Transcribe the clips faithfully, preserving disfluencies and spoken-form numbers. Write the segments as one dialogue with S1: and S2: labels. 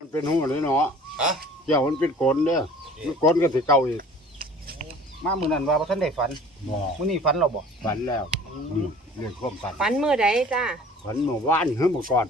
S1: มันเป็นหูเลยเนาะ
S2: ฮะ
S1: เกี่ยวมันเป็นกลนเด้อมันกลนก็สิเก่าอีก
S3: มามื้อนั้นว่าบ่ทันได้ฝัน
S1: บ่
S3: มื้อนี้ฝันเราบ่
S1: ฝันแล้วนี่เรื่องความฝัน
S4: ฝันมื้อใดจ้า
S1: ฝันเมื่อวานหรือเมื่อก่อน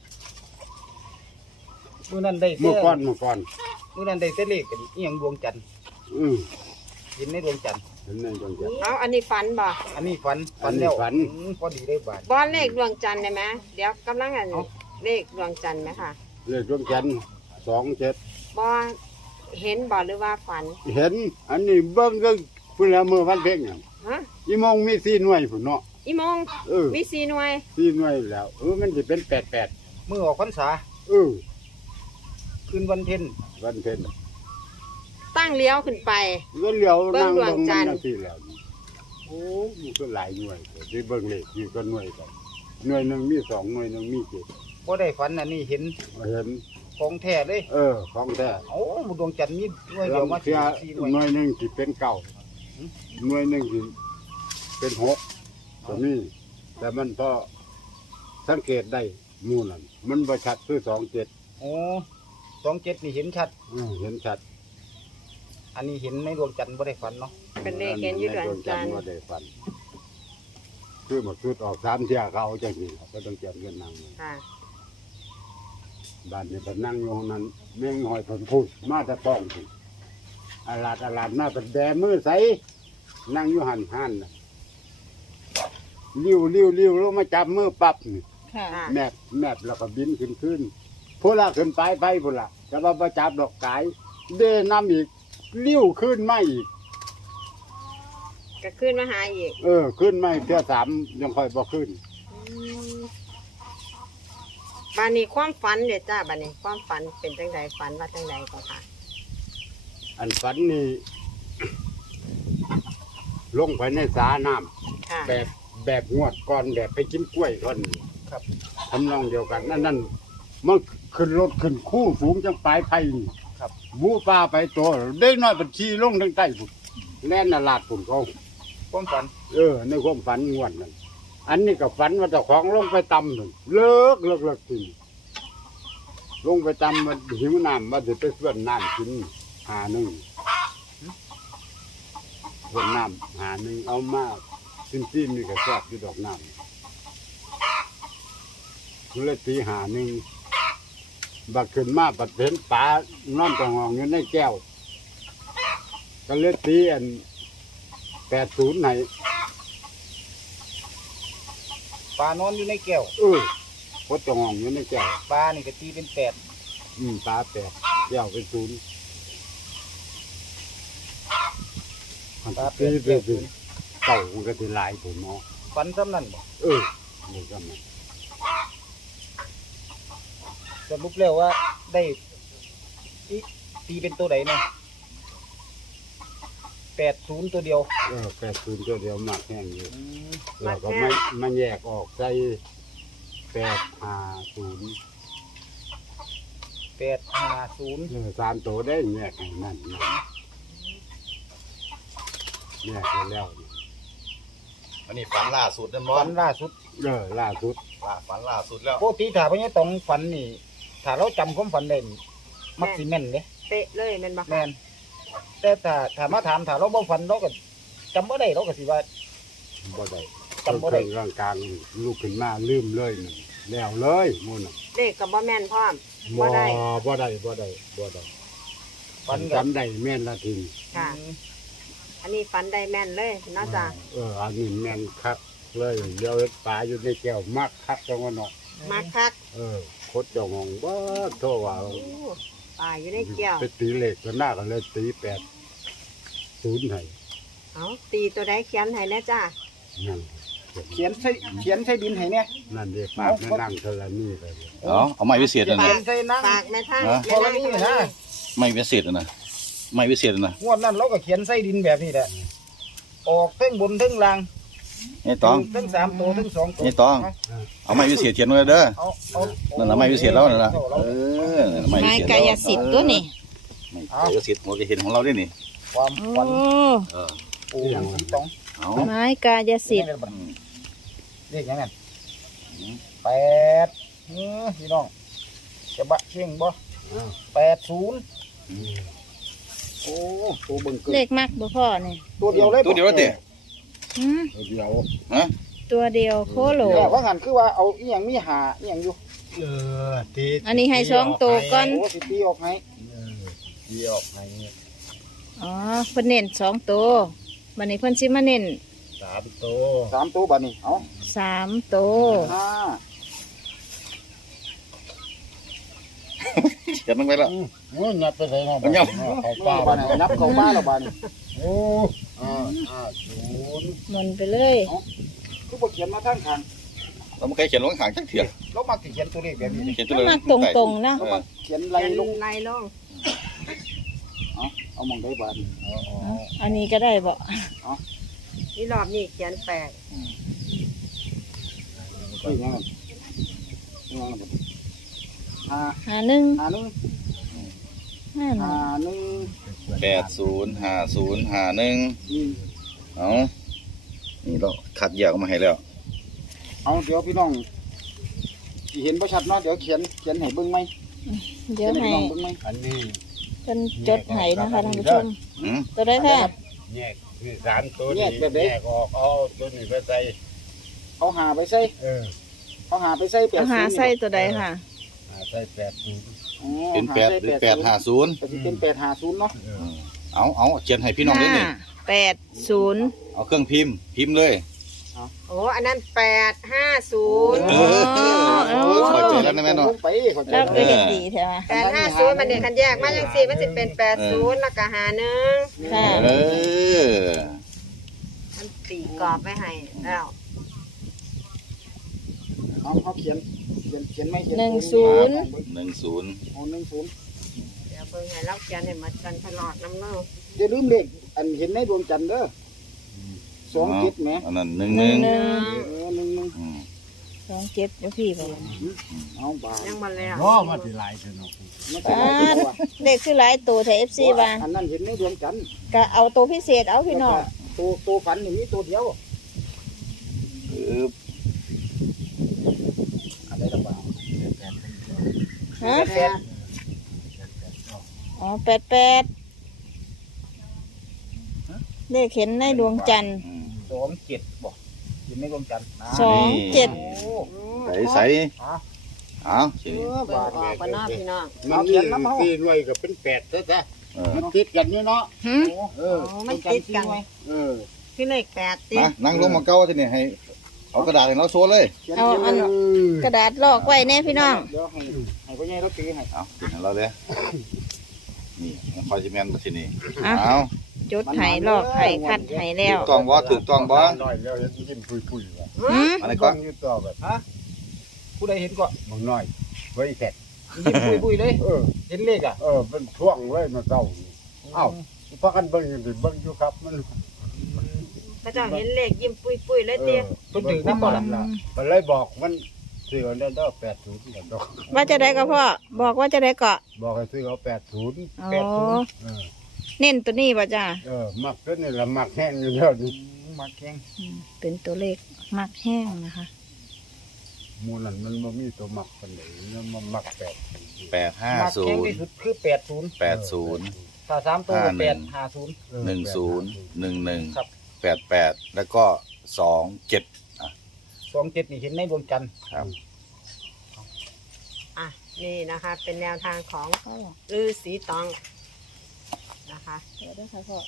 S3: มื้อนั้นได้
S1: เมื่อก่อนเมื่อก่อน
S3: มื้อนั้นได้เสเลขกันอีหยังดวงจันทร์
S1: อือ
S3: เห็นในดวงจันทร์
S1: เห็นในดวงจันทร์
S4: เอาอันนี้ฝันบ่
S3: อันนี้ฝัน
S1: อันนี้
S3: แล้ว
S1: ฝัน
S3: อืมพอดีได้บาท
S4: บอลเลขดวงจันทร์ได้ไหมเดี๋ยวกำลังอัน
S3: เอ้า
S4: เลขดวงจันทร์ไหมค่ะ
S1: เลขดวงจันทร์สองเจ็ด
S4: บอเห็นบ่หรือว่าฝัน
S1: เห็น อันนี้เบิ่งก็พุ่นแล้วเมื่อวันเพ็งอ่ะ
S4: ฮะ
S1: อีโมงมีสี่หน่วยพุ่นเนาะ
S4: อีโมง
S1: เออ
S4: มีสี่หน่วย
S1: สี่หน่วยแล้วเออมันสิเป็นแปดแปด
S3: มื้อออกพรรษา
S1: เออ
S3: คืนวันเพ็ญ
S1: วันเพ็ญ
S4: ตั้งเลี้ยวขึ้นไป
S1: ก็เหลียว
S4: เบิ่
S1: นั่
S4: ง
S1: ง
S4: ดว
S1: เบิ่
S4: ง
S1: ง
S4: จั
S1: มัน
S4: นทร์
S1: จังซี่แล้วโอ้มันก็หลายหน่วยสิเบิ่งเลขอยู่ก็หน่วยกันหน่วยหนึงมีสองหน่วยหนึงมีเจ็ด
S3: บ่ได้ฝันอันนี้เห็น
S1: เห็น
S3: ของแท้เลย
S1: เออของแท้
S3: เอ้าดวงจันทร์มีหน่วยเดียวมา
S1: เสีย
S3: สี่
S1: ห
S3: หน่วย
S1: น่วยหนึ่งสิเป็นเก้าหน่วยหนึ่งสิเป็นหกก็มีแต่มันพอสังเกตได้หมู่นั่นมันบ่ชัดคือสองเจ็ด
S3: โอ้สองเจ็ดนี่เห็นชัด
S1: เห็นชัด
S3: อันนี้เห็นในดวงจันทร์บ่ได้ฝันเนาะ
S4: เป็นเลขเห็นอยู่ดวงจันทร์
S1: ว่าได้ฟันคือหมดชุดออกสามเที่ยเขาเอาจังซี่ก็ต้องเก็บเงินนั่ง
S4: ค่ะ
S1: บ้านนี่เพิ่นนั่งอยู่ห้องนั้นแม่งหอยเพิ่นพูดมาแต่ป้องพุ่นอาลาดอาลาดหน้าเป็นแดมือใสนั่งอยู่หันหันน่ะลิ้วลิ้วลิ้วลงมาจับมือปั๊บนี่
S4: ค่ะ
S1: แมบแมบแล้วก็บินขึ้นขึ้นพูละขึ้นไปไปพูละแต่ว่าประจับดอกกายเดน้ำอีกลิ้วขึ้นไม่อีก
S4: ก็ขึ้นมาหาอีก
S1: เออ ขึ้นไม่เท่าสามยังค่อยบ่ขึ้น
S4: อืมบานนี้ความฝันเดี๋ยวจ้าบานนี้ความฝันเป็นจังใดฝันว่าจังใดก็ค่ะ
S1: อันฝันนี่ ลงไปในสาน้
S4: ค่ะ
S1: ำแบบแบบงวดก่อนแบบไปกินกล้วยก่อน
S3: ครับ
S1: ทำนองเดียวกันนั่นนั่นมันขึ้นรถขึ้นคู่สูงจังปลายไผ่นี่
S3: ครับ
S1: หมูป่าไปตัวเด็กน้อยบัญชีลงทางใต้พุ่นแล่นนาลาดพุ่นเขา
S3: ความฝัน
S1: เออในความฝันงวดนั่นอันนี้ก็ฝันว่าเจ้าของลงไปตำนั่นเลิกเลิกเลิกกินลงไปตำมันหิวน้ำมาจะไปเพื่อนน้ำกินหาหนึ่งเพื่อนน้ำหาหนึ่งเอามาซิมซิมนี่ก็แซ่บอยู่ดอกน้ำคุณเลยตีหาหนึ่งบัดขึ้นมาบัดเห็นปลาน้ำตะงองอยู่ในแก้วก็เลยตีอันแปดศูนย์ไหน
S3: ปลานอนอยู่ในแก้ว
S1: เออพดจะงองอยู่ในแก้ว
S3: ปลานี่ก็ตีเป็นแปด
S1: อืมปลาแปดแก้วเป็นศูนย์
S3: ปลา
S1: ตี
S3: เป็น
S1: เป็น
S3: แก้ว
S1: ศูนย์เต่ามันก็จะลายผมเนาะ
S3: ฝันซ้ำนั่นบ่
S1: เออนี่ก็มัน
S3: สรุปแล้วว่าได้อีตีเป็นตัวใดเนาะแปดศูนย์ตัวเดียว
S1: เออแปดศูนย์ตัวเดียวมากแห้งอยู่
S3: อืม
S1: เราก็ไม่ไม่แยกออกใส่แปดห้าศูนย์
S3: แปดห้าศูนย์
S1: เออสามตัวได้แยกให้นั่นนะแยกไปแล้วนี่
S2: อันนี้ฝันล่าสุดนั่นบ่
S3: ฝันล่าสุด
S1: เออล่าสุด
S2: ล่าฝันล่าสุดแล้ว
S3: ปกติถ้าพญาตองฝันนี่ ถ้าเราจำความฝันได้นี่มักสิแม่นเด้
S4: เป๊ะเลยแม่นบ่
S3: แม่
S4: ค่ะ
S3: นแต่ถ้าถ้ามาถามถ้าเราบ่ฝันเราก็จำบ่ได้เราก็สิว่า
S1: บ่ได้
S3: จำบ่ได้
S1: เครื่องร่างกลางลูกขึ้นมาลืมเลยมันแล้วเลยมุ่นน่ะ
S4: เลขกับบ่แม่นพร้อม
S1: บ่
S4: บ่ได้
S1: บ่ได้บ่ได้บ่ได้
S3: ฝันกับ
S1: จำได้แม่นละที
S4: ค่ะ อันนี้ฝันได้แม่นเลยเนาะจ้า
S1: เอออันนี้แม่นคักเลยเดี๋ยวเฮ็ดปลาอยู่ในแก้วมักคักจังว่าเนาะ
S4: มาคัก
S1: เออโคตรเจ้างงบ่โทษว่า
S4: โอ้ปลาอยู่ในแก้ว
S1: ไปตีเหล็กก็หน้าก็เลยตีแปดศูนย์ให้
S4: เอาตีตัวใดเขียนให้แน่จ้า
S1: นั่น
S3: เขียนใส่เขียนใส่ดินให้เนี่ย
S1: นั่นเด้ปากแม่นั่งเทานี่ไปเลย
S2: เอาเอาไม้วิเศษนะ
S3: เขีย
S2: นะ
S3: นใส่นั่ง
S4: ปากแม่ท่าน
S2: ฮะ
S4: แม่นาง
S3: พอแล้วนี่นะ
S2: ไม้วิเศษนะไม้วิเศษนะ
S3: งวดนั้นเราก็เขียนใส่ดินแบบนี้แหละออกเทั้งบนเทั้งล่าง
S2: นี่ตอง
S3: เทั้งสามตัวเทั้งสองตัว
S2: นี่ตอง เอาไม้วิเศษเขียนไว้เด้อ
S3: เอาเอา
S2: นั่นน่ะไม้วิเศษแล้วนั่นน่ะเออนั่นน่ะไม้วิ
S5: ไม้
S2: เศษ
S5: กายสิทธิ์ตัวนี่
S2: ไม้กายสิทธิ์หัวกระเห็นของเราด้วยนี่
S3: ความ
S5: โอ้
S3: ฝัน
S2: เออ
S3: ปูสีตอง
S2: เอา
S5: ไม้กายสิทธิ์
S3: เรียกยังไงแปดเออพี่น้องจะบะเชียงบ่
S1: เ
S3: แปดศูนย์โอ้ตัวเบิ่งเกิ
S5: เล
S3: น
S5: ขมักบ่พ่อนี่
S3: ตัวเดียวเลย
S2: ตัวเดียวแล้วเตะ
S5: หืม
S1: เดียว
S2: ฮะ
S5: ตัวเดียวโคโล
S3: แต่ว่าหันคือว่าเอาอีหยังมีหาอีหยังอยู่
S1: เออตี
S5: อันนี้ให้สองตัวก่อน
S3: โอ้สิตีออกให้
S1: เออตีออกให้
S5: อ๋อเพิ่นเน้นสองตัวบัดนี้เพิ่นสิมาเน้น
S1: สามตัว
S3: สามตัวบัดนี้เอา
S5: สามตัว
S3: ห้า
S2: เขียนลงไปแล้ว
S1: อืมโอ้ยนับไปใส่เนาะ
S2: มันยับ
S1: เขาป้า
S3: บัดนี้นับเข้ามาแล้วบัดนี้
S1: โอ้อ่าห้าศูนย์
S5: หมุนไปเลย
S3: คือบ่เขียนมาทางข้าง
S2: เราไม่เคยเขียนลงข้างจักเถีย
S3: เรามักสิเขียนตัวเลขแบบนี้
S2: เขียนตัว
S5: มัน
S2: เลย
S5: มักตรงๆเนาะ
S2: เออ
S3: เขียน
S4: ไล่
S3: ไล่
S4: ล
S3: ล
S4: ง
S3: ง
S4: ไล่ลง
S3: เอาเอามองได้บัดนี้
S1: อ๋ออ๋อ
S5: อันนี้ก็ได้บ่
S4: นี่รอบนี้เขียนแปด
S3: นี่ยังไงยังไงห้า
S5: หาหนึ่ง
S3: ห้าหนึ่ง
S5: ห้าหนึ่ง
S3: ห้าหนึ่ง
S2: แปดศูนย์ห้าศูนย์ห้าหนึ่ง
S3: นี่
S2: เอานี่เราคัดแยกออกมาให้แล้ว
S3: เอาเดี๋ยวพี่น้องสิเห็นบ่ชัดเนาะเดี๋ยวเขียนเขียนให้เบิ่งไหม
S5: เดี๋ยวให้
S3: น้องเบิ่งไหม
S1: อันนี้
S5: เพิ่นจดให้นะคะท่านผู้ชม
S2: อืม
S5: ตัวได้ค่ะ
S1: แยกคือสามตัวนี้แยกออกเอาตัวนี้ไปใส่
S3: เอาหาไปใส่
S1: เออ
S3: เอาหาไปใส่แปด
S5: เอาหา
S3: ศูนย์
S5: ใส่ตัวใดค่ะ
S1: อ่าใส่แปดศูนย์
S3: อ๋อ
S2: เป็นแปดหรือแปดห้าศูนย์
S3: ก็สิเป็นแปดห้าศูนย์เนาะ
S1: เออ
S2: เอาเอาเขียนให้พี่น้องได้
S5: ห้า
S2: นี่
S5: แปดศูนย์
S2: เอาเครื่องพิมพ์พิมพ์เลย
S4: โอ้อันนั้นแปดห้าศูนย์
S2: เออเออเข้าใจแล้วนะแม่เนาะ
S3: ลงไปเข้าใจ
S5: แล้ว
S3: แล้ว
S5: ก็เห็นดีใช่ไหม
S4: แปดห้าศูนย์มันเนี่ยคันแยกมาจังสี่มันสิเป็นแปดศูนย์แล้วก็หาหนึ่ง
S5: ค่ะ
S2: เออ
S4: มันตีกรอบไว้ให้แล้ว
S3: เอาเอาเขียนเขียนเขียนไหมเขียน
S5: หนึ่งศูนย์
S2: หนึ่งศูนย์
S3: เอาหนึ่งศูนย์
S4: เดี๋ยวเพิ่งให้เราเขียนให้หมดกันตลอดน้ำเล่า
S3: อย่าลืมเลขอันเห็นในดวงจันทร์เด้อสองเจ็ดแหม
S2: อันนั้นหนึ่ง
S5: ห
S2: ห
S5: นึ่
S2: นึ่
S5: ง
S2: ง
S5: หนึ่ง
S3: เออหนึ่งหนึ่ง
S2: อืม
S5: สองเจ็ดเดี๋ยวพี่บอก
S3: เอาบาท
S4: ยังมาแล้ว
S1: ง้อมาที่หลายเถอะเนาะ
S3: ไม่ใช่หลายตัว
S5: เลขคือหลายตัวแต่เอฟซีว่า
S3: อันนั้นเห็นในดวงจันทร์
S5: ก็เอาตัวพิเศษเอาพี่น้อง
S3: ตัวตัวฝันนี่มีตัวเดียว
S2: คือ
S3: อะไรล่ะบ้า
S5: ฮะ
S3: แปด
S5: อ๋อแปดแปดเลขเห็นในดวงจันทร์
S2: อืม
S3: สองเจ็ดบอกเห็นในดวงจันทร์นะ
S5: สองเจ็ด
S3: โอ้
S2: ใส่ใส่
S3: อ่ะ
S2: เอา
S3: เอ
S2: สิ
S3: อ
S4: เบิ่ง
S3: บาท
S4: ออกปะเนาะพี่น้อง
S1: มันนี่ตีนไว้ก็เป็นแปดซะซะ
S2: เออ
S1: มันติดกันอยู่เนาะ
S5: หืม
S1: เออ
S4: โอ้มันติดกัน
S1: เออ
S4: คือเลขแปดติด
S2: มานั่งลงมาเก้าทีนี่ให้เอากระดาษให้เราโชว์เลย
S3: เขียน
S5: เอา
S3: เขียน
S5: อัน
S3: เลย
S5: กระดาษลอกไว้แน่พี่น้อง
S3: เดี๋ยวให้ให้พ่อใหญ่เราตีให้
S2: เอาติดให้เราเลยนี่คอยจิแมนมาที่นี่
S5: อ่ะ
S2: เอา
S5: จดไห้ลอกไห้คัดไห้แล้ว
S2: ถูกต้องบ่ถูกต้องบ่
S1: น้อยแล้วเห็นยิ้มปุยๆว่ะ
S5: หืม
S2: อะไรก็
S1: ต้องอยู่ต่อแบบ
S3: ฮะผู้ใดเห็นก็
S1: มึงน้อยไว้แปด
S3: ยิ้มปุยปุยๆเลย
S1: เออ
S3: เห็นเลขอ่ะ
S1: เออเป็นช่วงไว้มาเก่าเอ้าพากันเบิ่งอยู่ดิเบิ่งอยู่ครับมัน
S4: พระเจ้าเห็นเลขยิ้มปุยๆเลยเตี้ย
S3: เพิ่นถือน้ำบ่ล่ะ
S1: มันเลยบอกมันซื้อเอาได้ดอกแปดศูนย์กันดอก
S5: ว่าจะได้ก็พ่อบอกว่าจะได้เกาะ
S1: บอกให้ซื้อเอาแปดศูนย์
S5: อ๋อ
S3: แปดศูนย์
S1: เออ
S5: เน้นตัวนี้ป่ะจ้า
S1: เออมักตัวนี่ละมักแห้งอยู่แล้วนี่
S3: มาแข่ง
S5: อืมเป็นตัวเลขมักแห้งนะคะ
S1: หมูนั่นมันบ่มีตัวมักปานใดมันมักแปด
S2: แปดห้า
S3: มา
S2: ศู
S3: แข่ง
S2: น
S3: ที่
S2: ย์
S3: สุดคือแปดศูนย์
S2: แปดศูนย์
S3: ถ้าสามตัวก็
S2: ห้าหนึ่
S3: แป
S2: ง
S3: ดห้าศูนย์
S2: หนึ่งศูนย์หนึ่งหนึ่ง
S3: ครับ
S2: แปดแปดแล้วก็สองเจ็ด
S3: สองเจ็ดนี่เห็นในดวงจันทร์
S2: ครับ
S4: อ่ะนี่นะคะ เป็นแนวทางของฤาษีตองนะคะ
S5: เดี๋ยวด้วยค่ะพ่อ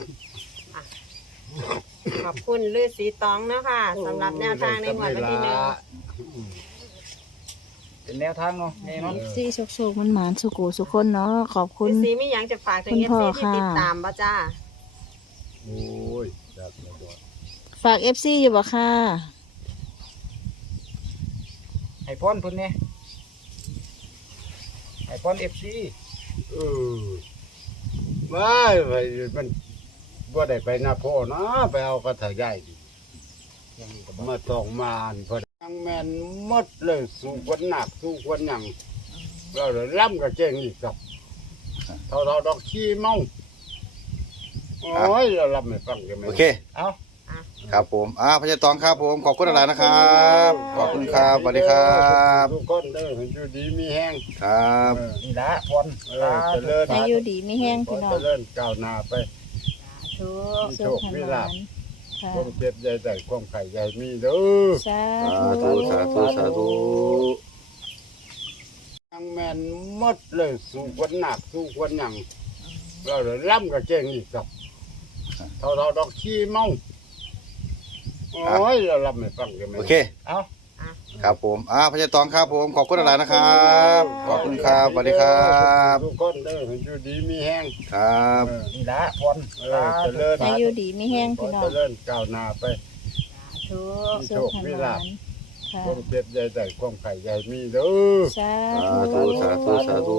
S4: ขอบคุณฤาษีตองเนาะค่ะสำหรับแนวทางในงวดวันที่หนึ่ง
S3: เป็นแนวทางเนาะแน่นอน
S5: ซีโชคโชคมันหมานสุกูสุคนเนาะขอบคุณ
S4: ฤาษีมีหยังจะฝากถึง
S5: คุณ
S4: เอฟ
S5: พ่อ
S4: ซีที่
S5: ค่ะ
S4: ติดตามป่ะจ้า
S1: โอ้ยจักแล้วบ่
S5: ฝากเอฟซีอยู่บ่ค่ะ
S3: ให้พรเพิ่นเนี่ยให้พรเอฟซี
S1: เออว้ายไปมันบ่ได้ไปนาโพนะไปเอากระถางใหญ่ดิมาต้องมาอันเพอยังแม่นหมดเลยสู้คนหนักสู้คนหยังเราเลยล่ำกับเจ้งอีกครับเท่าๆดอกขี้เมาโอ้ยเราล่ำไม่ฟังกันไหม
S2: โอเค
S3: เอา
S4: อ่ะ
S2: ครับผมอ่าพญาตองครับผมขอบคุณหลายๆนะครับขอบคุณครับสวัสดีครับ
S1: ทุกคนเด้อให้อยู่ดีมีแห้ง
S2: ครับ
S1: เออ
S3: นี่ละพร
S1: เออเจริญ
S5: ให้อยู่ดีไม่แห้ง
S1: ขอ
S5: พี่น้อ
S1: เจ
S5: ง
S1: ริญก้าวหน้าไป
S5: ทุก
S1: มี
S5: สุ
S1: โช
S5: ข
S1: คมี
S5: ห
S1: ลา
S5: ลา
S1: ภ
S5: นค่ะ
S1: ความเจ็บใหญ่ได้ความไข่ใหญ่มีเด้อ
S5: สา
S2: สา
S5: ธุ
S2: ธุสาธุสาธุ
S1: ยังแม่นหมดเลยสู้คนหนักสู้คนหยังเราเลยล่ำกับเจงอีกสักเท่าเราดอกขี้เมาโอ้ยเราล่ำไม่ฟังกันไหม
S2: โอเค
S3: เอา
S2: ครับผมอ่าพญาตองครับผมขอบคุณหลายๆนะครับขอบคุณครับสวัสดีครับ
S1: ทุกคนเด้อให้อยู่ดีมีแห้ง
S2: ครับ
S1: เออ
S3: นี่ละพร
S1: เออเจริญ
S5: ให้อยู่ดีไม่แห้ง
S1: ขอ
S5: พี่น้อ
S1: เจ
S5: ง
S1: ริญก้าวหน้าไป
S5: ทุก
S1: มี
S5: สุ
S1: โช
S5: ข
S1: คมี
S5: ห
S1: ลา
S5: ลา
S1: ภ
S5: นค่ะ
S1: ความเจ็บใหญ่ได้ความไข่ใหญ่มีเด้อ
S5: สา
S2: สา
S5: ธุ
S2: ธุสาธุสาธุ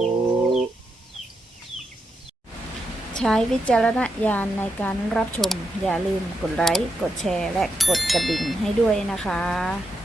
S5: ใช้วิจารณญาณในการรับชม อย่าลืมกดไลค์ กดแชร์ และกดกระดิ่งให้ด้วยนะคะ